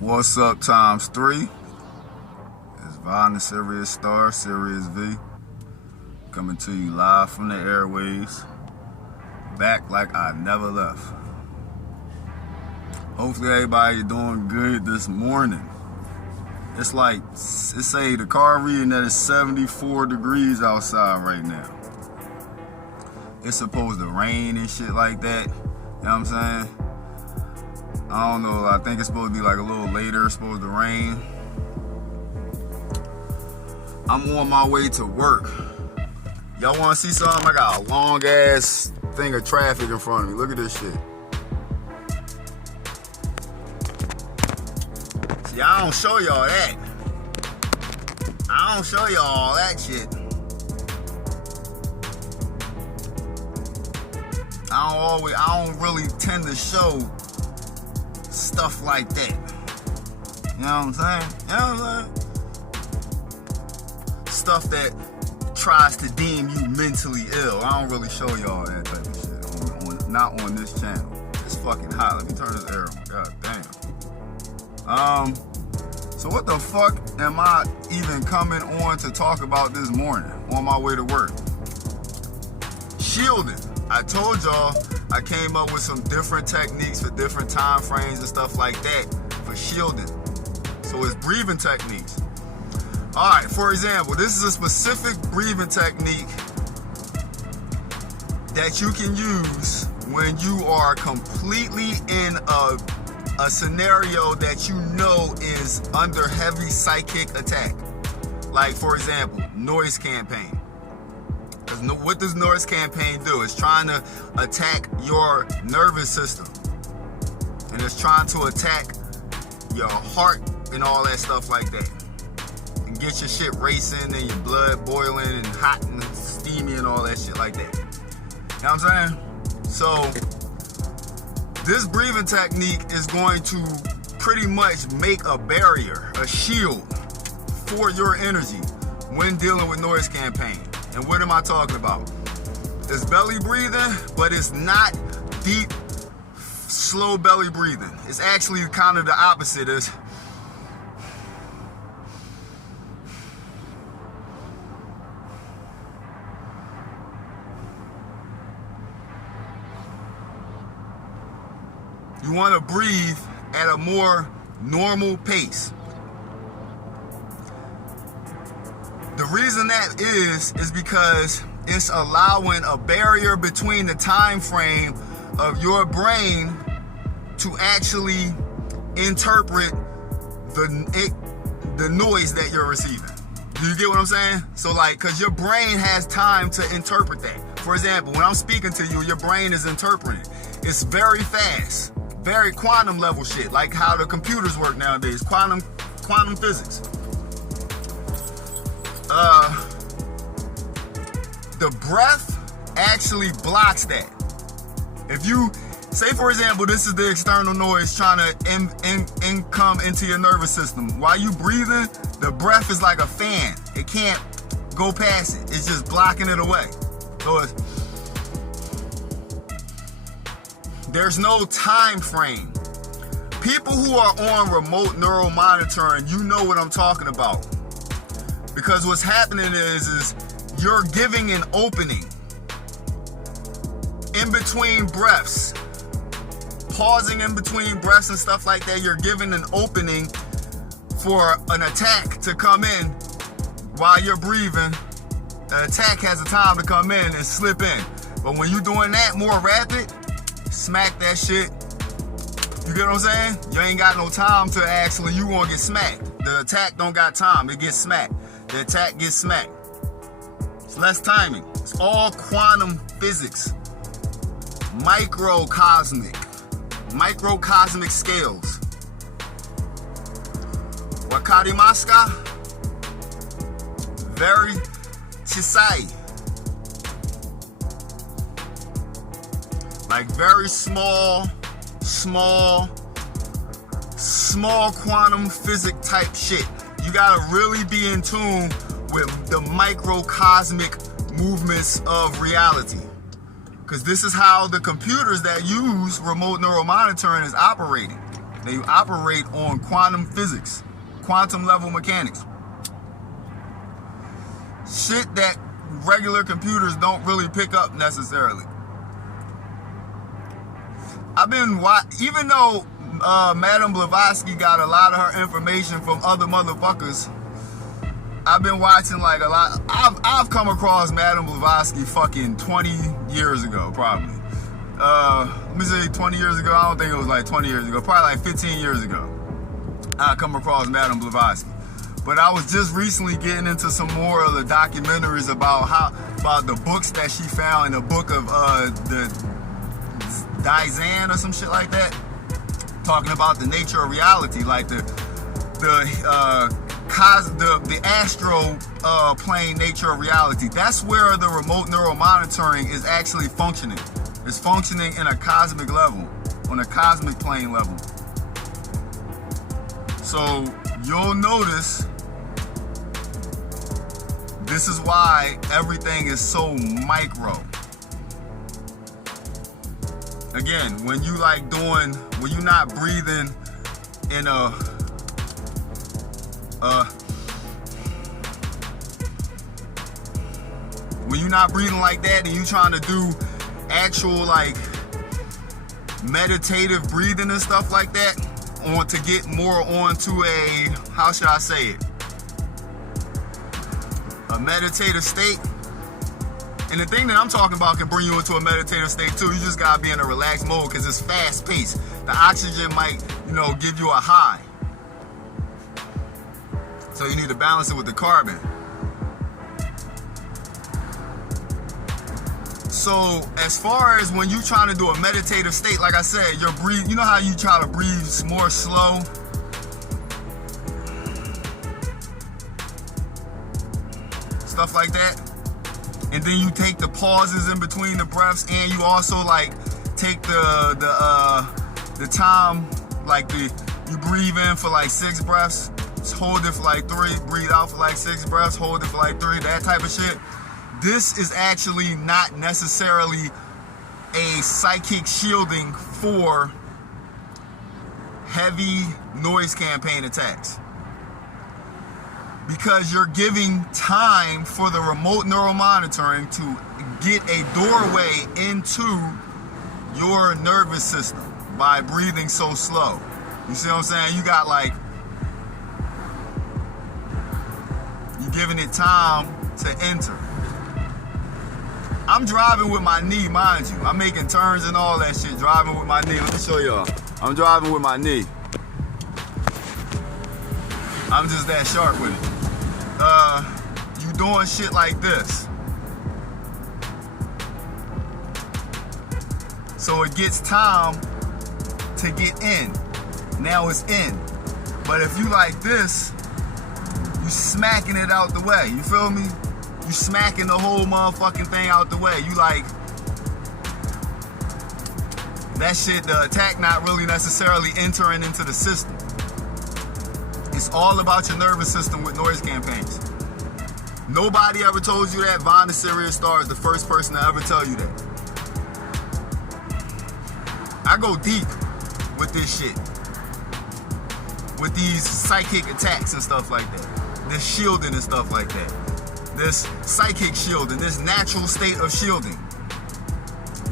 What's up times 3? It's Vaughn the Serious Star, Serious V, coming to you live from the AirWavez, back like I never left. Hopefully everybody doing good this morning. It's like, it say the car reading that it's 74 degrees outside right now. It's supposed to rain and shit like that, you know what I'm saying? I don't know, I think it's supposed to be like a little later, it's supposed to rain. I'm on my way to work. Y'all wanna see something? I got a long ass thing of traffic in front of me. Look at this shit. See, I don't show y'all that. I don't show y'all all that shit. I don't really tend to show stuff like that. You know what I'm saying? You know what I'm saying? Stuff that tries to deem you mentally ill. I don't really show y'all that type of shit. Not on this channel. It's fucking hot. Let me turn this air on. God damn. So what the fuck am I even coming on to talk about this morning on my way to work? Shielding. I told y'all I came up with some different techniques for different time frames and stuff like that for shielding. So it's breathing techniques. All right, for example, this is a specific breathing technique that you can use when you are completely in a scenario that you know is under heavy psychic attack. Like, for example, noise campaign. What does noise campaign do? It's trying to attack your nervous system. And it's trying to attack your heart and all that stuff like that. And get your shit racing and your blood boiling and hot and steamy and all that shit like that. You know what I'm saying? So, this breathing technique is going to pretty much make a barrier, a shield for your energy when dealing with noise campaign. And what am I talking about? It's belly breathing, but it's not deep, slow belly breathing. It's actually kind of the opposite. It's you want to breathe at a more normal pace. The reason that is because it's allowing a barrier between the time frame of your brain to actually interpret the noise that you're receiving. Do you get what I'm saying? So like, cause your brain has time to interpret that. For example, when I'm speaking to you, your brain is interpreting. It's very fast, very quantum level shit, like how the computers work nowadays, quantum physics. The breath actually blocks that. If you say, for example, this is the external noise trying to come into your nervous system. While you breathing, the breath is like a fan. It can't go past it. It's just blocking it away. So there's no time frame. People who are on remote neural monitoring, you know what I'm talking about. Because what's happening is you're giving an opening in between breaths, pausing in between breaths and stuff like that. You're giving an opening for an attack to come in while you're breathing. The attack has a time to come in and slip in. But when you're doing that more rapid, smack that shit. You get what I'm saying? You ain't got no time to actually, you won't get smacked. The attack don't got time, it gets smacked. The attack gets smacked. It's less timing. It's all quantum physics. Microcosmic scales. Wakarimaska? Very chisai. Like very small quantum physics type shit. You gotta really be in tune with microcosmic movements of reality. Because this is how the computers that use remote neural monitoring is operating. They operate on quantum physics, quantum level mechanics. Shit that regular computers don't really pick up necessarily. Even though Madame Blavatsky got a lot of her information from other motherfuckers, I've been watching like a lot. I've come across Madame Blavatsky fucking 20 years ago, probably. Let me say 20 years ago. I don't think it was like 20 years ago. Probably like 15 years ago. I come across Madame Blavatsky. But I was just recently getting into some more of the documentaries about the books that she found in the book of the Daizan or some shit like that, talking about the nature of reality, like the astro plane nature of reality. That's where the remote neural monitoring is actually functioning. It's functioning in a cosmic level, on a cosmic plane level. So you'll notice this is why everything is so micro. Again, when you're not breathing in when you're not breathing like that and you're trying to do actual like meditative breathing and stuff like that, to get more onto a, how should I say it, a meditative state. And the thing that I'm talking about can bring you into a meditative state too. You just gotta be in a relaxed mode because it's fast paced. The oxygen might, give you a high. So you need to balance it with the carbon. So as far as when you're trying to do a meditative state, like I said, your breathe, you know how you try to breathe more slow? Stuff like that. And then you take the pauses in between the breaths, and you also like take the time, like you breathe in for like 6 breaths, hold it for like 3, breathe out for like 6 breaths, hold it for like 3, that type of shit. This is actually not necessarily a psychic shielding for heavy noise campaign attacks, because you're giving time for the remote neural monitoring to get a doorway into your nervous system by breathing so slow. You see what I'm saying? You got like, you're giving it time to enter. I'm driving with my knee, mind you. I'm making turns and all that shit, driving with my knee. Let me show y'all. I'm driving with my knee. I'm just that sharp with it. You doing shit like this. So it gets time to get in. Now it's in. But if you like this, you smacking it out the way. You feel me? You smacking the whole motherfucking thing out the way. You like, that shit, the attack not really necessarily entering into the system. It's all about your nervous system with noise campaigns. Nobody ever told you that. Von the Serious Star is the first person to ever tell you that. I go deep with this shit. With these psychic attacks and stuff like that. This shielding and stuff like that. This psychic shielding, this natural state of shielding.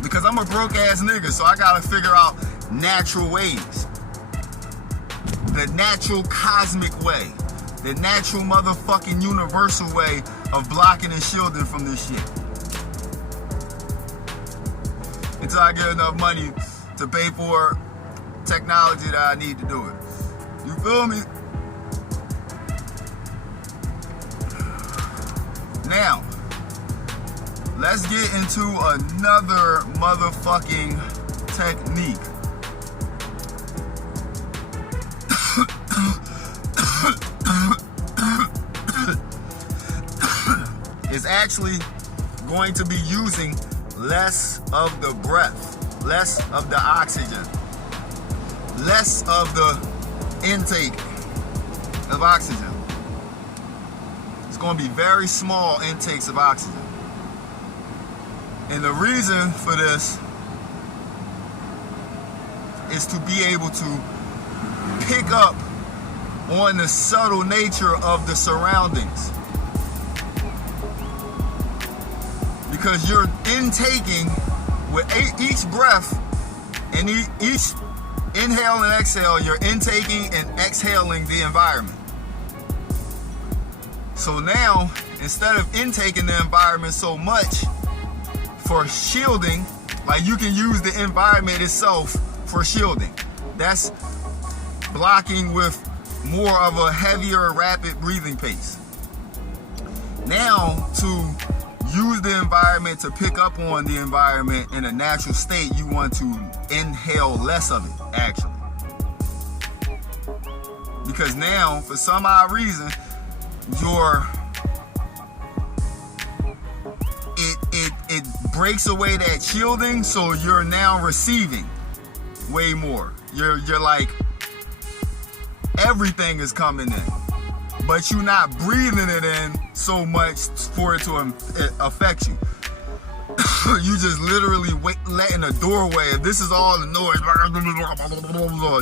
Because I'm a broke ass nigga, so I gotta figure out natural ways. The natural cosmic way. The natural motherfucking universal way of blocking and shielding from this shit. Until I get enough money to pay for technology that I need to do it. You feel me? Now, let's get into another motherfucking technique. It's actually going to be using less of the breath, less of the oxygen, less of the intake of oxygen. It's going to be very small intakes of oxygen. And the reason for this is to be able to pick up on the subtle nature of the surroundings. Because you're intaking with each breath and each inhale and exhale, you're intaking and exhaling the environment. So now, instead of intaking the environment so much for shielding, like you can use the environment itself for shielding. That's blocking with more of a heavier, rapid breathing pace. Now, to use the environment to pick up on the environment in a natural state, you want to inhale less of it, actually. Because now, for some odd reason, it breaks away that shielding, so you're now receiving way more. You're like, everything is coming in, but you're not breathing it in so much for it to affect you. You just literally letting a doorway. If this is all the noise,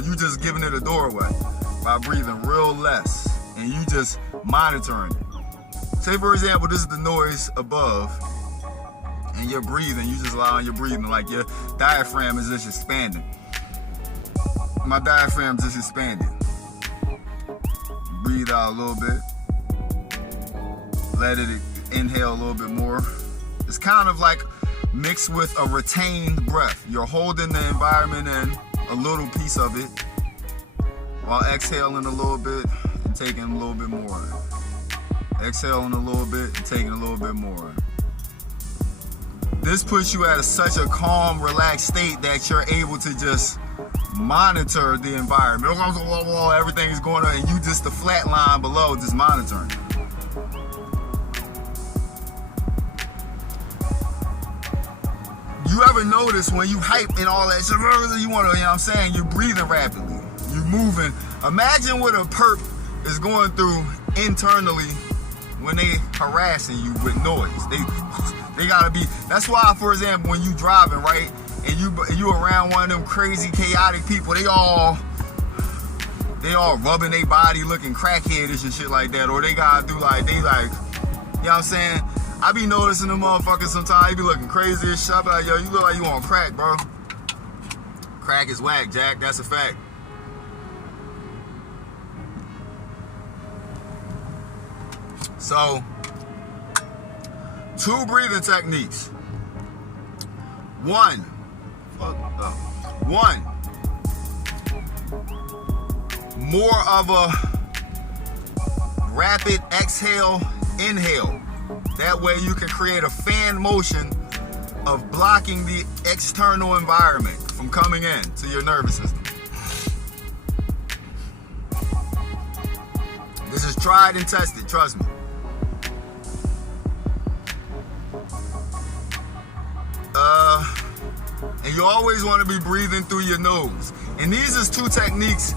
you just giving it a doorway by breathing real less, and you just monitoring it. Say for example, this is the noise above, and you're breathing. You just allowing your breathing, like your diaphragm is just expanding. My diaphragm just expanded. Breathe out a little bit. Let it inhale a little bit more. It's kind of like mixed with a retained breath. You're holding the environment in, a little piece of it, while exhaling a little bit and taking a little bit more. Exhaling a little bit and taking a little bit more. This puts you at such a calm, relaxed state that you're able to just monitor the environment. Everything is going on, and you just the flat line below, just monitoring. You ever notice when you hype and all that shit, you want to, you know what I'm saying, you're breathing rapidly, you're moving. Imagine what a perp is going through internally when they harassing you with noise. They gotta be, that's why, for example, when you driving, right, and you around one of them crazy, chaotic people, they all rubbing their body, looking crackheadish and shit like that, or they gotta do like, you know what I'm saying? I be noticing them motherfuckers sometimes, they be looking crazy as shit. I be like, yo, you look like you on crack, bro. Crack is whack, Jack, that's a fact. So, 2 breathing techniques. One, more of a rapid exhale, inhale. That way you can create a fan motion of blocking the external environment from coming in to your nervous system. This is tried and tested, trust me. And you always want to be breathing through your nose. And these is 2 techniques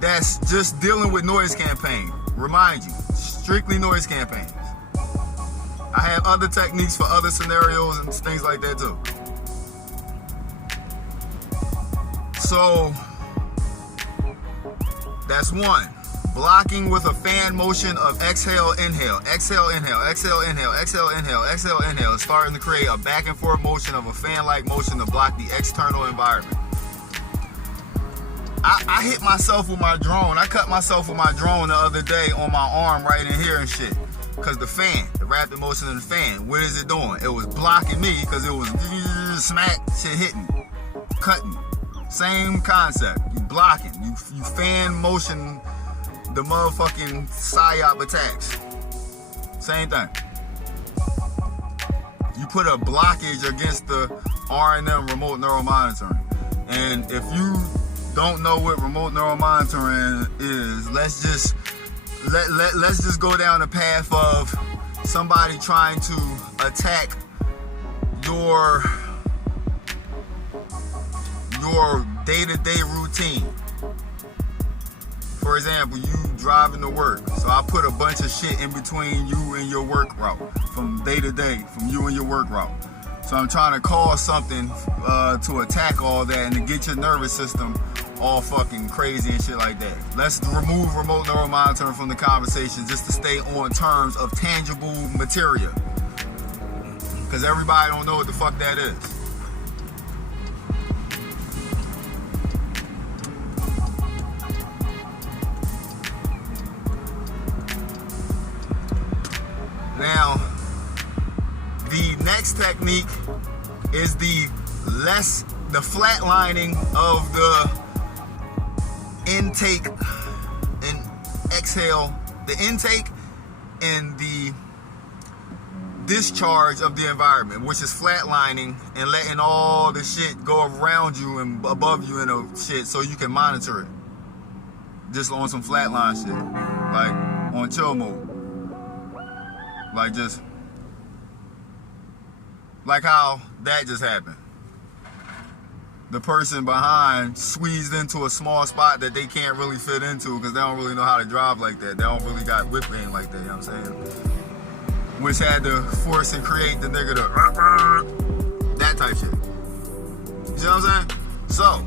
that's just dealing with noise campaign. Remind you, strictly noise campaigns. I have other techniques for other scenarios and things like that too. So, that's 1. Blocking with a fan motion of exhale, inhale, exhale, inhale, exhale, inhale, exhale, inhale, exhale, inhale. It's starting to create a back and forth motion of a fan-like motion to block the external environment. I hit myself with my drone. I cut myself with my drone the other day on my arm right in here and shit. Because the fan, the rapid motion of the fan, what is it doing? It was blocking me because it was smack, shit hitting, cutting. Same concept. You blocking. You fan motion the motherfucking psyop attacks. Same thing. You put a blockage against the R&M, remote neural monitoring. And if you don't know what remote neural monitoring is, let's just go down the path of somebody trying to attack your day-to-day routine. for example, you driving to work. So I put a bunch of shit in between you and your work route, from day to day, from you and your work route. So I'm trying to cause something to attack all that and to get your nervous system all fucking crazy and shit like that. Let's remove remote neural monitoring from the conversation just to stay on terms of tangible material. Because everybody don't know what the fuck that is. Now, the next technique is the flatlining of the intake and exhale, the intake and the discharge of the environment, which is flatlining and letting all the shit go around you and above you and shit so you can monitor it. Just on some flatline shit, like on chill mode. Like just, like how that just happened. The person behind squeezed into a small spot that they can't really fit into because they don't really know how to drive like that. They don't really got whip pain like that, you know what I'm saying? Which had to force and create the nigga to, that type shit. You see what I'm saying? So,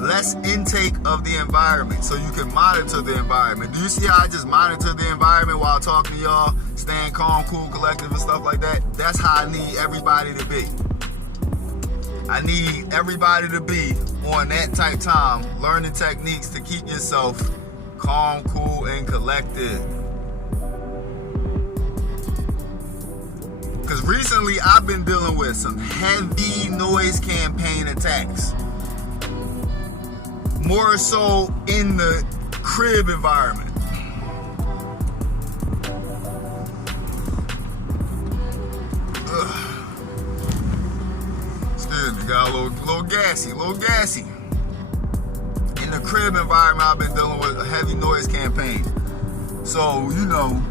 less intake of the environment so you can monitor the environment. Do you see how I just monitor the environment while talking to y'all, staying calm, cool, collective and stuff like that? That's how I need everybody to be. I need everybody to be on that type time, learning techniques to keep yourself calm, cool, and collected. Because recently I've been dealing with some heavy noise campaign attacks. More so in the crib environment. Excuse me, got a little gassy. In the crib environment, I've been dealing with a heavy noise campaign. So, you know,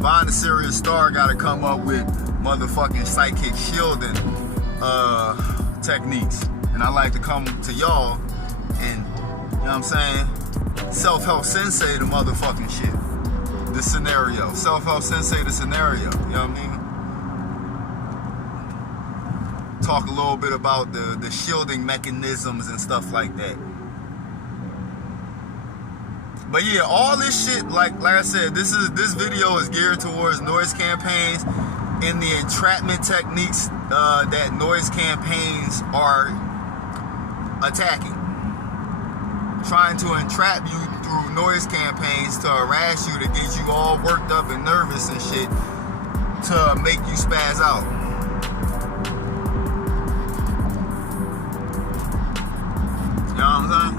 Behind the Serious Star gotta come up with motherfucking psychic shielding techniques. And I like to come to y'all and, you know what I'm saying, self-help sensei the motherfucking shit. The scenario. Self-help sensei the scenario. You know what I mean? Talk a little bit about the shielding mechanisms and stuff like that. But yeah, all this shit, like I said, this video is geared towards noise campaigns and the entrapment techniques that noise campaigns are attacking. Trying to entrap you through noise campaigns to harass you, to get you all worked up and nervous and shit, to make you spaz out. You know what I'm saying?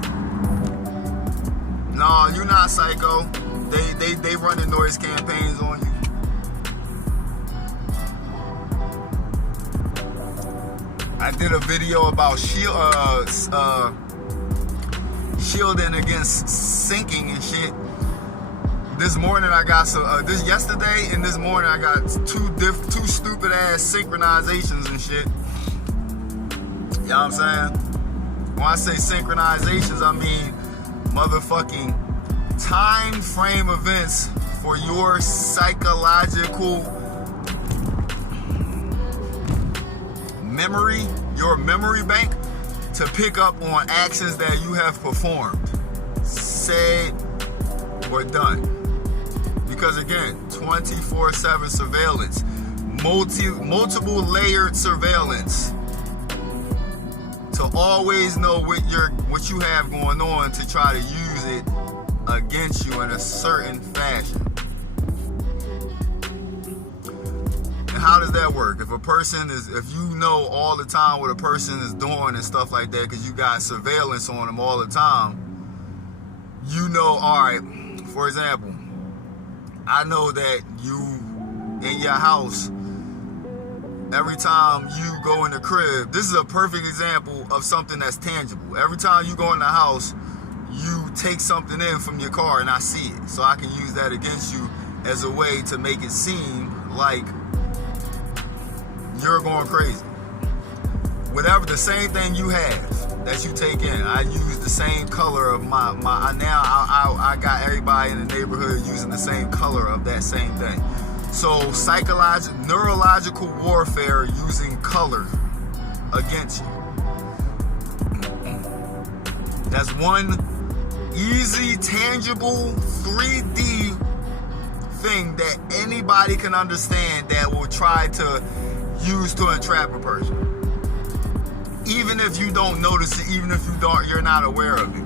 No, you're not psycho. They running noise campaigns on you. I did a video about shielding against sinking and shit. This morning I got yesterday and this morning I got two stupid ass synchronizations and shit. You know what I'm saying? When I say synchronizations, I mean motherfucking time frame events for your psychological memory, your memory bank, to pick up on actions that you have performed, said, or done. Because again, 24/7 surveillance, multiple layered surveillance, to always know what you have going on, to try to use it against you in a certain fashion. And how does that work? If you know all the time what a person is doing and stuff like that, because you got surveillance on them all the time, you know, all right, for example, I know that you in your house, every time you go in the crib, this is a perfect example of something that's tangible. Every time you go in the house, you take something in from your car and I see it. So I can use that against you as a way to make it seem like you're going crazy. whatever, the same thing you have that you take in. I use the same color of my now I got everybody in the neighborhood using the same color of that same thing. So neurological warfare using color against you. That's one easy, tangible, 3D thing that anybody can understand that will try to use to entrap a person. Even if you don't notice it, even if you're not aware of it,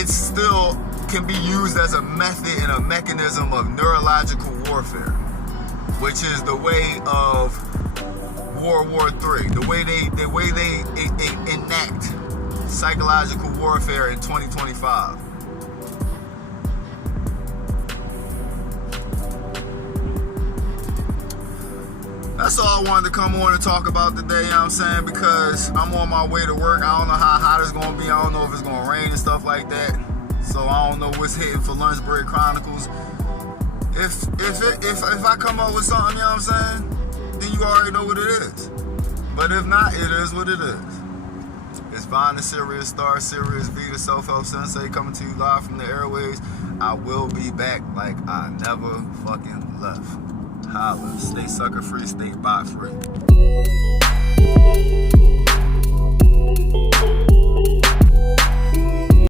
it still can be used as a method and a mechanism of neurological warfare, which is the way of World War III, the way they enact psychological warfare in 2025. That's all I wanted to come on and talk about today, you know what I'm saying? Because I'm on my way to work. I don't know how hot it's going to be. I don't know if it's going to rain and stuff like that. So I don't know what's hitting for Lunch Break Chronicles. If I come up with something, you know what I'm saying, then you already know what it is. But if not, it is what it is. It's Vaughn the Serious Star, Serious V, the Self-Help Sensei, coming to you live from the AirWavez. I will be back like I never fucking left. Holla. Stay sucker free, stay bot free.